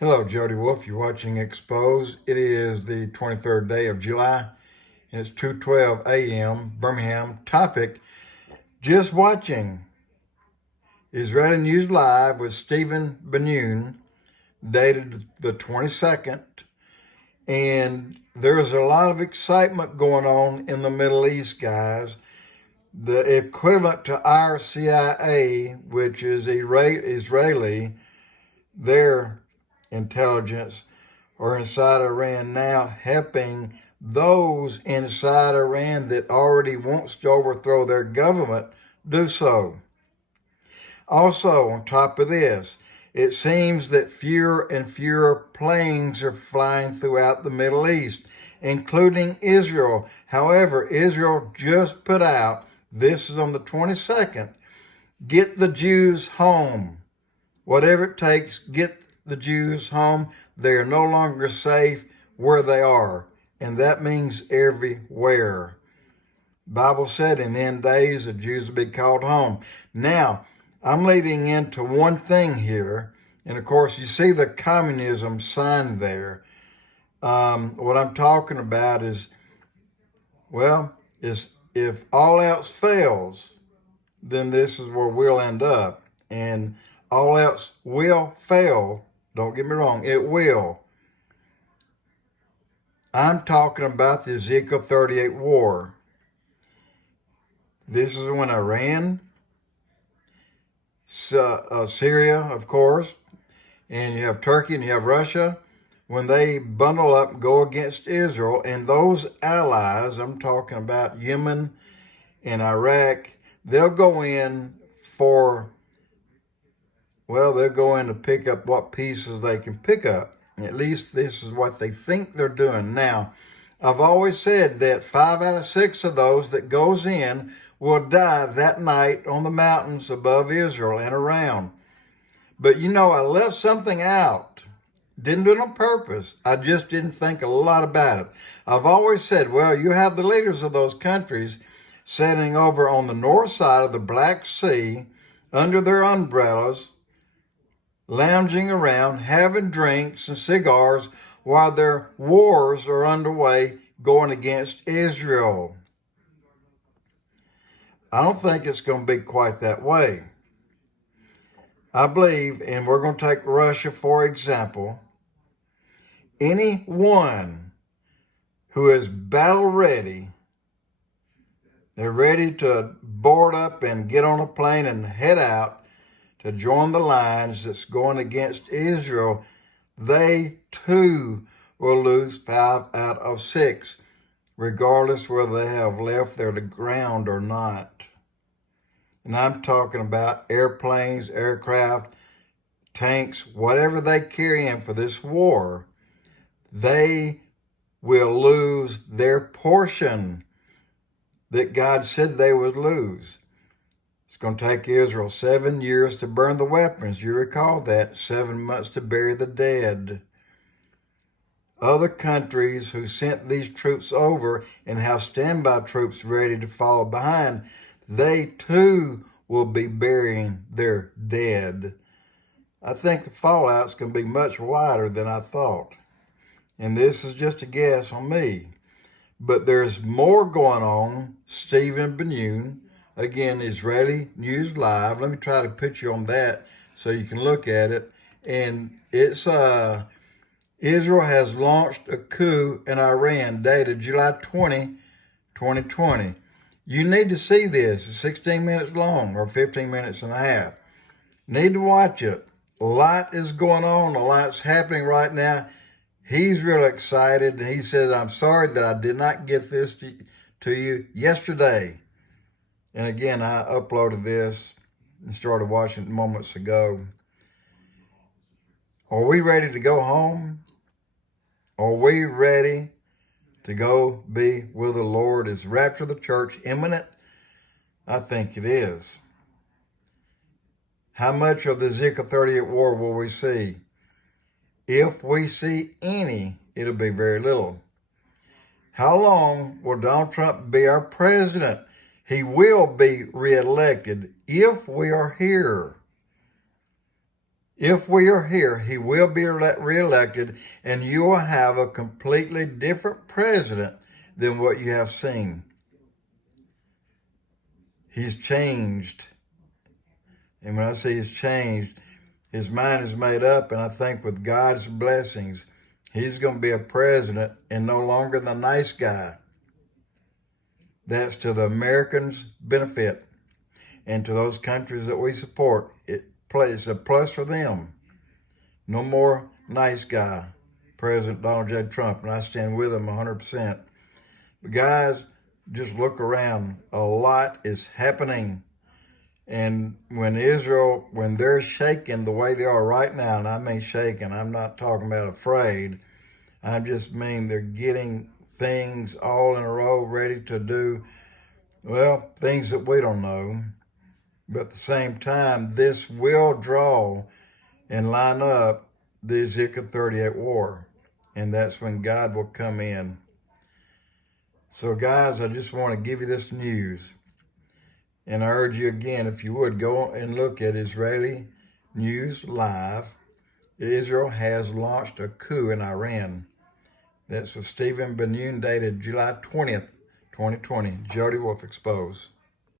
Hello, Jody Wolf. You're watching Expoz. It is the 23rd day of July, and it's 2:12 a.m. Birmingham. Topic, just watching Israeli News Live with Stephen Benoon, dated the 22nd. And there's a lot of excitement going on in the Middle East, guys. The equivalent to our CIA, which is Israeli, their intelligence are inside Iran now, helping those inside Iran that already wants to overthrow their government do so. Also, on top of this, it seems that fewer and fewer planes are flying throughout the Middle East, including Israel. However, Israel just put out, this is on the 22nd, get the Jews home. Whatever it takes, get the Jews home. They are no longer safe where they are, and that means everywhere. The Bible said in the end days the Jews will be called home. Now, I'm leading into one thing here, and of course you see the communism sign there. What I'm talking about is if all else fails, then this is where we'll end up, and all else will fail. Don't get me wrong, it will. I'm talking about the Ezekiel 38 war. This is when Iran, Syria, of course, and you have Turkey and you have Russia, when they bundle up and go against Israel, and those allies, I'm talking about Yemen and Iraq, they'll go in to pick up what pieces they can pick up. At least this is what they think they're doing. Now, I've always said that 5 out of 6 of those that goes in will die that night on the mountains above Israel and around. But I left something out. Didn't do it on purpose. I just didn't think a lot about it. I've always said, you have the leaders of those countries sitting over on the north side of the Black Sea under their umbrellas, lounging around, having drinks and cigars while their wars are underway going against Israel. I don't think it's going to be quite that way. I believe, and we're going to take Russia for example, anyone who is battle ready, they're ready to board up and get on a plane and head out to join the lines that's going against Israel, they too will lose 5 out of 6, regardless whether they have left their ground or not. And I'm talking about airplanes, aircraft, tanks, whatever they carry in for this war, they will lose their portion that God said they would lose. It's going to take Israel 7 years to burn the weapons. You recall that. 7 months to bury the dead. Other countries who sent these troops over and have standby troops ready to follow behind, they too will be burying their dead. I think the fallout's going to be much wider than I thought. And this is just a guess on me. But there's more going on. Stephen Benoon, again, Israeli News Live. Let me try to put you on that so you can look at it. And it's Israel has launched a coup in Iran dated July 20, 2020. You need to see this. It's 16 minutes long or 15 minutes and a half. Need to watch it. A lot is going on. A lot's happening right now. He's real excited. He says, I'm sorry that I did not get this to you yesterday. And again, I uploaded this and started watching it moments ago. Are we ready to go home? Are we ready to go be with the Lord? Is rapture of the church imminent? I think it is. How much of the Ezekiel 38 war will we see? If we see any, it'll be very little. How long will Donald Trump be our president? He will be reelected if we are here. If we are here, he will be reelected, and you will have a completely different president than what you have seen. He's changed. And when I say he's changed, his mind is made up, and I think with God's blessings, he's going to be a president and no longer the nice guy. That's to the Americans' benefit and to those countries that we support. It's a plus for them. No more nice guy, President Donald J. Trump, and I stand with him 100%. But guys, just look around. A lot is happening. And when they're shaking the way they are right now, and I mean shaking, I'm not talking about afraid. I just mean they're getting things all in a row ready to do, well, things that we don't know. But at the same time, this will draw and line up the Ezekiel 38 war. And that's when God will come in. So guys, I just want to give you this news. And I urge you again, if you would, go and look at Israeli News Live. Israel has launched a coup in Iran. That's with Stephen Benoon, dated July 20th, 2020. Jody Wolf, Expoz.